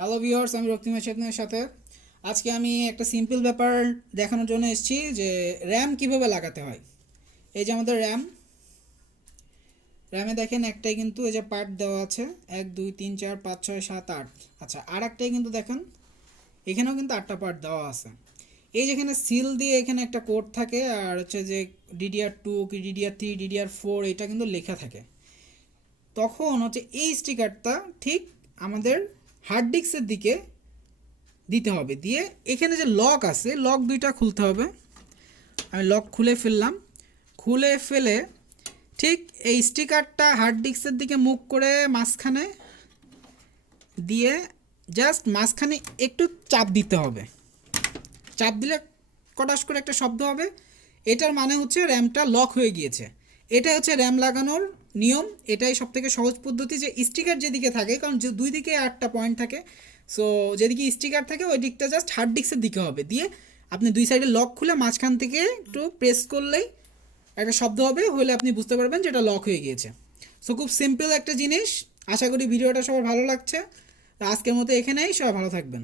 Hello viewers, আমি রক্তিম চেতনের সাথে আজকে আমি একটা সিম্পল ব্যাপার দেখানোর জন্য এসেছি যে র্যাম কিভাবে লাগাতে হয়। এই যে আমাদের র্যামে দেখেন একটাই কিন্তু এই যে পার্ট দেওয়া আছে, 1 2 3 4 5 6 7 8। আচ্ছা, আর একটাই কিন্তু দেখেন এখানেও কিন্তু 8টা পার্ট দেওয়া আছে। এই যেখানে সিল দিয়ে এখানে একটা কোড থাকে, আর হচ্ছে যে DDR2 কি DDR3 DDR4 এটা কিন্তু লেখা থাকে। তখন হচ্ছে এই স্টিকারটা ঠিক আমাদের হার্ড ডিস্কের দিকে দিতে হবে, দিয়ে এখানে যে লক আছে লক দুইটা খুলতে হবে। আমি লক খুলে ফেললাম, খুলে ফেলে ঠিক এই স্টিকারটা হার্ড ডিস্কের দিকে মুখ করে মাঝখানে দিয়ে জাস্ট মাঝখানে একটু চাপ দিতে হবে। চাপ দিলে কটাস করে একটা শব্দ হবে, এটার মানে হচ্ছে র্যামটা লক হয়ে গিয়েছে। এটা হচ্ছে র্যাম লাগানোর নিয়ম। এটাই সবথেকে সহজ পদ্ধতি, যে স্টিকার যেদিকে থাকে, কারণ যে দুই দিকে 8টা পয়েন্ট থাকে, সো যেদিকে স্টিকার থাকে ওই দিকটা জাস্ট হার্ড ডিস্কের দিকে হবে। দিয়ে আপনি দুই সাইডে লক খুলে মাঝখান থেকে একটু প্রেস করলেই একটা শব্দ হবে, হলে আপনি বুঝতে পারবেন যে এটা লক হয়ে গিয়েছে। সো খুব সিম্পল একটা জিনিস। আশা করি ভিডিওটা সবার ভালো লাগছে। আজকের মতো এখানেই, সবাই ভালো থাকবেন।